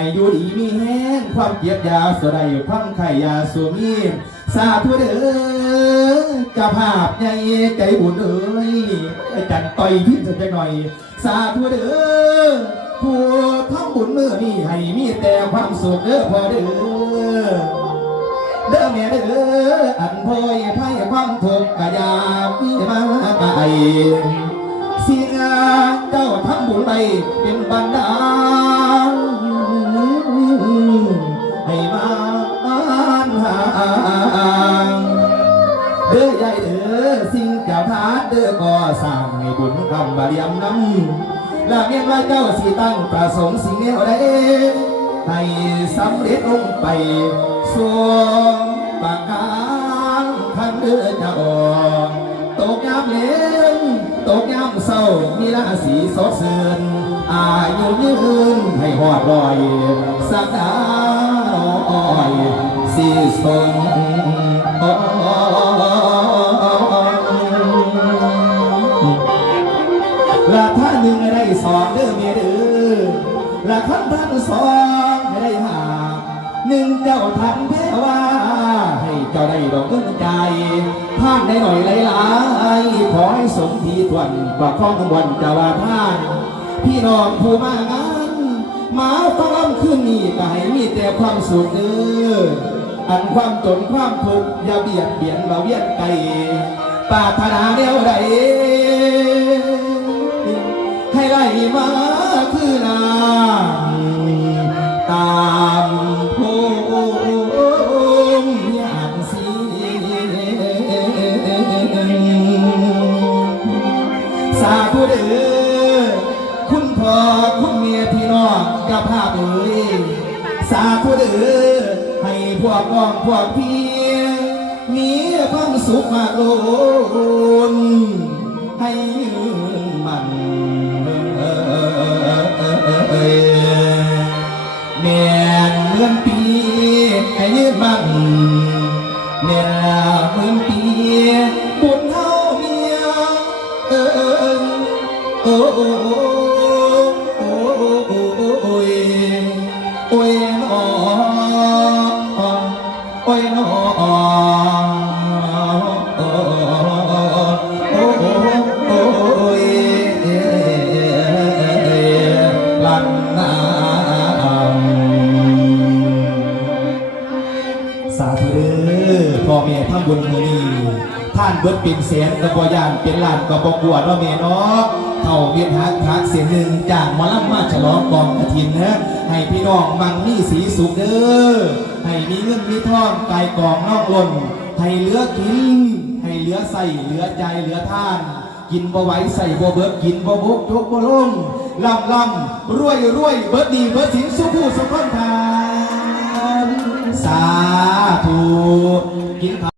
ให้อยู่ดีมีแห้งความเจ็บยาสดายความไข่ยาสูมีสาธุเด้อกะภาพใหญ่ใจบุญเอ้ยไอ้จันต่อยพิษสักหน่อยสาธุเด้อผู้ทำบุญมือนี่ให้มีแต่ความสุขเด้อพอเด้อเด้อแม่เด้ออันพ่อยไพ่ความทุกข์กะยามีมาไกลสิ่งเจ้าทำบุญไปเป็นบันดาลให้มาหาเด้อใหญ่เด้อสิ่งเจ้าทานเด้อก่อสร้างให้บุญคำบาเรียมน้ำและเมียนว่าเจ้าสิตั้งประสงค์สิ่งนี้ได้ให้สำเร็จลงไปส่วนปากการขันเดือจะออกตกยามเล่นตกยามเศร้ามีราศีสดเสือนอายุยืนให้หอดลอยสักดาอ้อยสีสงละท่านหนึ่งได้สอนเด้อเมียเด้อละท่านสอนได้หาหนึ่งเจ้าทันแพ้ว่าให้เจ้าได้ดอกเงินใจท่านได้หน่อยหลายขอให้สมทีทวนกว่าข้องวันจะว่าท่านพี่น้องผู้มางานมาฟังลำขึ้นนี่ก็ให้มีแต่ความสุขเด้ออันความจนความทุกข์อย่าเบียดเบียนมาเวียนไกลปรารถนาแนวใดให้ไล่มาคือนาตามภูมิอันสีสาธุเด้อคุณพ่อคุณเมียพี่น้องกับภาพเอ๋ยสาธุเด้อให้พวกน้องพวกพี่มีความสุขมากล้นให้ยืนมันเมียนเมื่อปีให้ยืนมันเมียนเมื่อปีบุญเฮาเมียโอ้โอ้โอ้โอ้ยโอ้ยนอโอ้ยนอสาธุเด้อพ่อแม่ทำบุญมื้อนี้ท่านเบิดเป็นแสนกระบอยานเป็นล้านกระบอกวดเนาะแม่เนาะเข้าเวียนหักเสียงหนึ่งจากหมอลำมาฉลองกองกฐินนะให้พี่น้องมั่งมีสีสุขเด้อให้มีเงินมีทองกายกองนอกล้นให้เหลือกินให้เหลือใส่เหลือใจเหลือท่านกินบ่ไหวใส่บ่เบิดกินบ่บกยกบ่ลงลำรวยเบิดดีเบิดสินสุขผู้สุขคนทานสาธุกิน